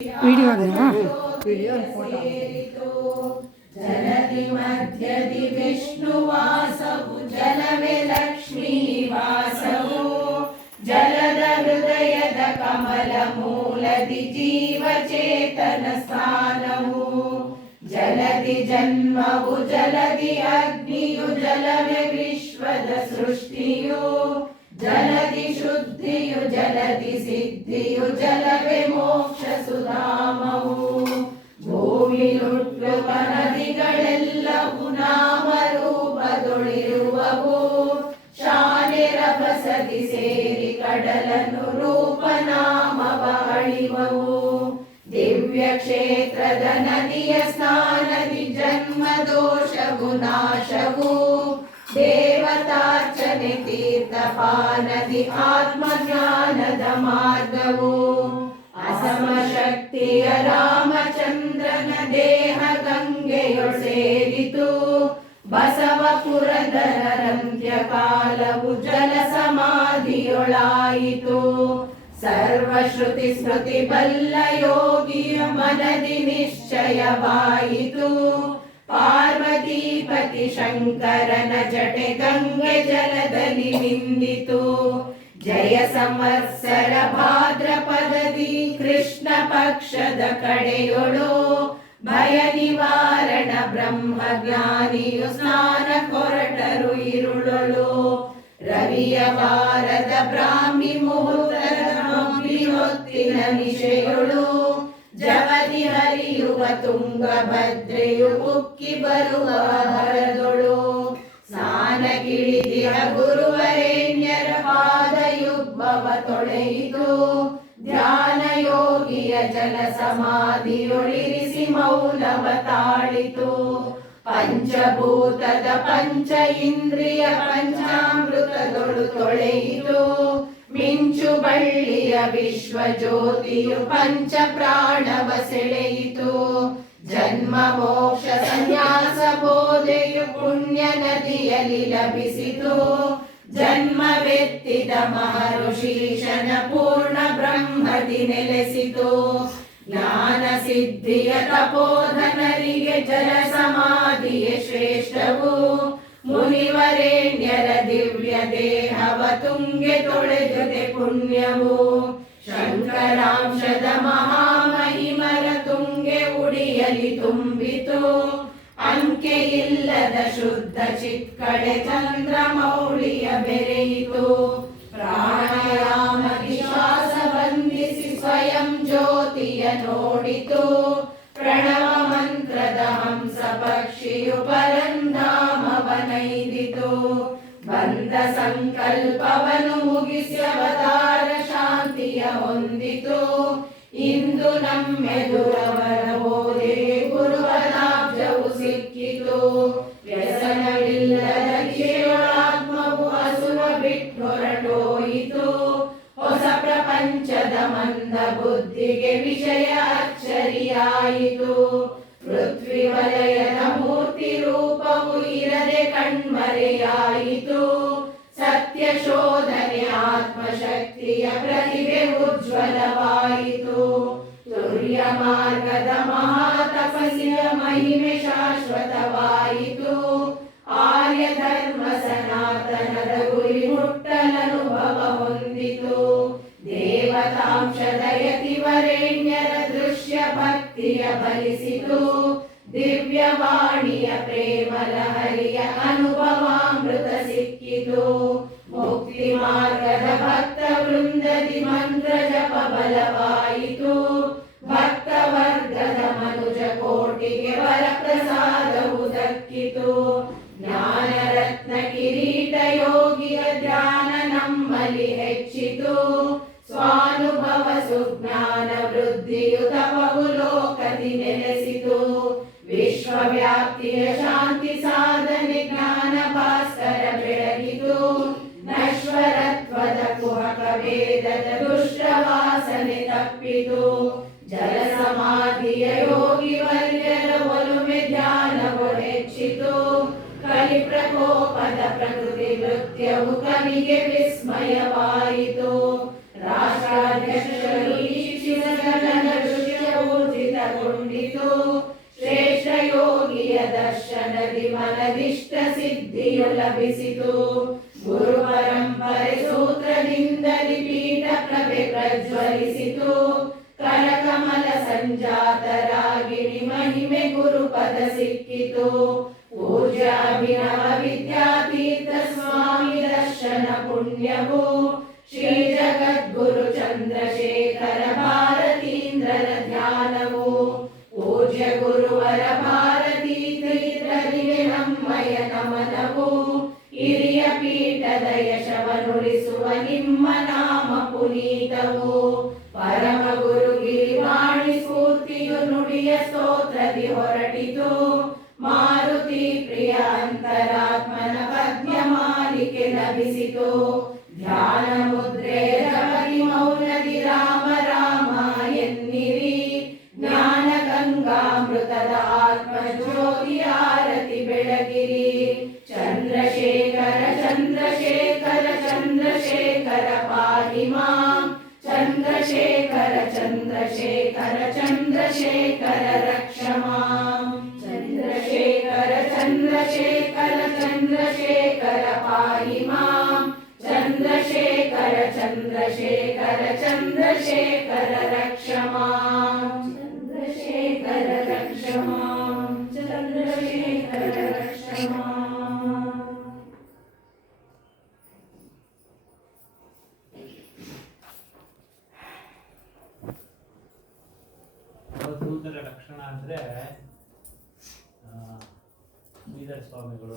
Video ಅದಾ video ಜಲಧಿ ಮಧ್ಯದಿ ವಿಷ್ಣುವಾಸವು ಜಲವೇ Lakshmi ವಾಸವು ಜಲದ ಹೃದಯದ ಕಮಲ ಮೂಲದಿ ಜೀವಚೇತನ ಸ್ಥಾನವು ಜಲಧಿ ಜನ್ಮವು ಜಲಧಿ ಅಗ್ನಿಯು ಜಲವೇ ವಿಶ್ವದ ಸೃಷ್ಟಿಯು ಜಲಧಿ ಶುದ್ಧಿಯು ಜಲಧಿ ಸಿದ್ಧಿಯು ಜಲವೇ ಮೋಕ್ಷ ಸುಧಾಮವು ಭೂಮಿಲುಟ್ಟುವ ನದಿಗಳೆಲ್ಲವೂ ನಾಮರೂಪದೊಳಿರುವವು ಶಾಲೆರ ಬಸದಿ ಸೇರಿ ಕಡಲನ್ನು ರೂಪನಾಮವ ಅಳಿವವು ದಿವ್ಯ ಕ್ಷೇತ್ರದ ನದಿಯ ಸ್ನಾನದಿ ಜನ್ಮ ದೋಷವು ನಾಶವು ದೇವತಾರ್ಚನೆ ತೀರ್ಥಪಾನದಿ ಆತ್ಮಜ್ಞಾನದ ಮಾರ್ಗವು ಅಸಮ ಶಕ್ತಿಯ ರಾಮಚಂದ್ರನ ದೇಹ ಗಂಗೆಯೊಳ್ ಸೇರಿತು ಬಸವ ಪುರದರಂತ್ಯ ಕಾಲವು ಜಲ ಸಮಾಧಿಯೊಳಾಯಿತು ಸರ್ವಶ್ರುತಿ ಸ್ಮೃತಿ ಬಲ್ಲ ಯೋಗಿಯ ಮನದಿ ನಿಶ್ಚಯವಾಯಿತು ಪಾರ್ವತೀಪತಿ ಶಂಕರನ ಜಟೆ ಗಂಗೆ ಜಲದಲ್ಲಿ ನಿಂದಿತು ಜಯ ಸಂವತ್ಸರ ಭಾದ್ರಪದದಿ ಕೃಷ್ಣ ಪಕ್ಷದ ಕಡೆಯೊಳು ಭಯ ನಿವಾರಣ ಬ್ರಹ್ಮ ಜ್ಞಾನಿಯು ಸ್ನಾನ ಕೊರಟರು ಇರುಳೊಳು ರವಿಯ ವಾರದ ಬ್ರಾಹ್ಮಿ ಮುಹೂರ್ತದ ಹೊತ್ತಿನ ನಿಶೆಯೊಳು ಜವದಿ ಹರಿಯುವ ತುಂಗಭದ್ರೆಯು ಉಕ್ಕಿ ಬರುವ ಹರದೊಳು ಸ್ನಾನಗಿಳಿದಿಯ ಗುರುವರೇಣ್ಯರ ಪಾದಯುಗ್ಮವ ತೊಳೆಯಿತು ಧ್ಯಾನ ಯೋಗಿಯ ಜಲ ಸಮಾಧಿಯೊಳಿರಿಸಿ ಮೌನವ ತಾಳಿತು ಪಂಚಭೂತದ ಪಂಚ ಇಂದ್ರಿಯ ಪಂಚಾಮೃತದೊಳು ತೊಳೆಯಿತು ಮಿಂಚು ಬಳ್ಳಿಯ ವಿಶ್ವ ಜ್ಯೋತಿಯು ಪಂಚ ಪ್ರಾಣವ ಸೆಳೆಯಿತು ಜನ್ಮ ಮೋಕ್ಷ ಸನ್ಯಾಸ ಬೋಧೆಯು ಪುಣ್ಯ ನದಿಯಲ್ಲಿ ಲಭಿಸಿತು ಜನ್ಮವೆತ್ತಿದ ಮಹರ್ಷೀಶನ ಪೂರ್ಣ ಬ್ರಹ್ಮದಿ ನೆಲೆಸಿತು ಜ್ಞಾನ ಸಿದ್ಧಿಯ ತಪೋಧನರಿಗೆ ಜಲ ಸಮಾಧಿಯ ಶ್ರೇಷ್ಠವು ಮುನಿವರೇಣ್ಯರ ದಿವ್ಯ ದೇಹವ ತುಂಗೆ ತೊಳೆದುದೆ ಪುಣ್ಯವು ಶಂಕರಾಂಶದ ಮಹಾಮಹಿಮರ ತುಂಗೆ ಉಡಿಯಲಿ ತುಂಬಿತು ಅಂಕೆಯಿಲ್ಲದ ಶುದ್ಧ ಚಿಕ್ಕಡೆ ಚಂದ್ರಮೌಳಿಯ ಬೆರೆಯಿತು ಪ್ರಾಣಾಯಾಮದಿ ಶ್ವಾಸ ಬಂಧಿಸಿ ಸ್ವಯಂ ಜ್ಯೋತಿಯ ನೋಡಿತು ಪ್ರಣವ ಮಂತ್ರದ ಹಂಸ ಪಕ್ಷಿಯು ಪರಂಧಾಮವನೈದಿತು ಬಂದ ಸಂಕಲ್ಪವನು ಮುಗಿಸಿ ಅವತಾರ ಶಾಂತಿಯ ಹೊಂದಿತು ಇಂದು ನಮ್ಮೆದುರವರ ಬೋಧೆ ಗುರುವದಾಬ್ಜವು ಸಿಕ್ಕಿತು ವ್ಯಸನವಿಲ್ಲದ ಕ್ಷೇಮಾತ್ಮವು ಹಸುವ ಬಿಟ್ಟೊರಟೋಯಿತು ಹೊಸ ಪ್ರಪಂಚದ ಮಂದ ಬುದ್ಧಿಗೆ ವಿಷಯ ಅಚ್ಚರಿಯಾಯಿತು ಪೃಥ್ವಿ ವಲಯದ ಮೂರ್ತಿ ರೂಪವು ಇರದೆ ಕಣ್ಮರೆಯಾಯಿತು ಸತ್ಯ ಶೋಧನೆ ಆತ್ಮಶಕ್ತಿಯ ಪ್ರತಿಭೆ ಉಜ್ವಲವಾಯಿತು ತುರ್ಯ ಮಾರ್ಗದ ಮಹಾತಪಸ್ಸಿಯ ಮಹಿಮೆ ಶಾಶ್ವತವಾಯಿತು ಆರ್ಯ ಧರ್ಮ ಸನಾತನದ ಗುರಿ ಮುಟ್ಟಲನುಭವ ಹೊಂದಿತು ದೇವತಾಂಶದ ಯತಿವರೇಣ್ಯರ ದೃಶ್ಯ ಭಕ್ತಿಯ ಫಲಿಸಿತು ದಿವ್ಯವಾಣಿಯ ಪ್ರೇಮ ಲಹರಿಯ ಅನುಭವಾಮೃತ ಸಿಕ್ಕಿತು ಮುಕ್ತಿ ಮಾರ್ಗದ ಭಕ್ತ ವೃಂದದಿ ಮಂತ್ರ ಜಪ ಬಲವಾಯಿತು ಭಕ್ತ ವರ್ಗದ ಮನುಜ ಕೋಟಿಗೆ ವರಪ್ರಸಾದವು ದಕ್ಕಿತು ಜ್ಞಾನ ರತ್ನ ಕಿರೀಟ ಯೋಗಿಯ ಧ್ಯಾನ ನಮ್ಮಲ್ಲಿ ಹೆಚ್ಚಿತು ಸ್ವಾನುಭವ ಸುಜ್ಞಾನ ವೃದ್ಧಿಯು ತಪವು ಲೋಕದಿ ನೆಲೆಸಿತು ವಿಶ್ವವ್ಯಾಪ್ತಿಯ ಶಾಂತಿ ಸಾಧನೆ ಜ್ಞಾನ ಭಾಸ್ಕರ ಬೆಳಗಿತು ನಶ್ವರತ್ವದ ಕುಹಕ ವೇದದ ದುಷ್ಟವಾಸನೆ ತಪ್ಪಿತು ಜಲ ಸಮಾಧಿಯ ಯೋಗಿ ವರ್ಯರ ಒಲುಮೆ ಧ್ಯಾನವು ಹೆಚ್ಚಿತು ಕಲಿ ಪ್ರಕೋಪದ ಪ್ರಕೃತಿ ನೃತ್ಯವು ಕವಿಗೆ ವಿಸ್ಮಯವಾಯಿತು ರಾಷ್ಟ್ರಾಧ್ಯಕ್ಷರು ಈಶಿನ ಋಷಿಯ ದರ್ಶನಗೊಂಡಿತು ಶ್ರೇಷ್ಠ ಯೋಗಿಯ ದರ್ಶನದಿ ಮನದಿಷ್ಟ ಸಿದ್ಧಿಯು ಲಭಿಸಿತು ಗುರು ಪರಂಪರೆ ಸೂತ್ರದಿಂದಲಿ ಪೀಠ ಪ್ರಭೆ ಪ್ರಜ್ವಲಿಸಿತು ಕರಕಮಲ ಸಂಜಾತರಾಗಿಣಿ ಮಹಿಮೆ ಗುರುಪದ ಸಿಕ್ಕಿತು ಪೂಜ್ಯ ಅಭಿನವ ವಿದ್ಯಾತೀರ್ಥ ಸ್ವಾಮಿ ದರ್ಶನ ಪುಣ್ಯವು ಶ್ರೀ ಜಗದ್ಗುರು ಚಂದ್ರಶೇಖರ ಭಾರತೀಂದ್ರರ ಧ್ಯಾನವು ಪೂಜ್ಯ ಗುರುವರ ಭಾರತೀ ತೀರ್ಥರಿಗೆ ನಮ್ಮಯ ನಮನವು ಹಿರಿಯ ಪೀಠದ ಯಶವನುಳಿಸುವ ನಿಮ್ಮ ನಾಮ ಪುನೀತವು ಪರಮ ಗುರು ಗಿರಿವಾಣಿ ಸ್ಫೂರ್ತಿಯು ನುಡಿಯ ಸ್ತೋತ್ರದಿ ಹೊರಟಿತು ಮಾರುತಿ ಪ್ರಿಯ ಅಂತರಾತ್ಮನ ಪದ್ಯ ಮಾಲಿಕೆ ಲಭಿಸಿತು ಧ್ಯಾನ ಮುದ್ರೆ ಜಪದಿ ಮೌನದಿ ರಾಮ ರಾಮ ಎನ್ನಿರಿ ಜ್ಞಾನ ಗಂಗಾಮೃತದ ಆತ್ಮ ಜ್ಯೋತಿ ಆರತಿ ಬೆಳಗಿರಿ ಚಂದ್ರಶೇಖರ ಚಂದ್ರಶೇಖರ ಚಂದ್ರಶೇಖರ ಪಾಹಿ ಮಾಂ ಚಂದ್ರಶೇಖರ ಚಂದ್ರಶೇಖರ ಚಂದ್ರಶೇಖರ ರಕ್ಷ ಮಾಂ ಚಂದ್ರಶೇಖರ ಚಂದ್ರಶೇಖರ ಚಂದ್ರಶೇಖರ ಪಾಹಿ ಮಾಂ ಚಂದ್ರಶೇಖರ ಚಂದ್ರಶೇಖರ ಚಂದ್ರಶೇಖರ ರಕ್ಷ ಮಾಂ ಚಂದ್ರಶೇಖರ ರಕ್ಷ ಮಾಂ ಚಂದ್ರಶೇಖರ ರಕ್ಷ ಮಾಂ. ಅವಧೂತರ ಲಕ್ಷಣ ಅಂದರೆ ಶ್ರೀಧರ ಸ್ವಾಮಿಗಳು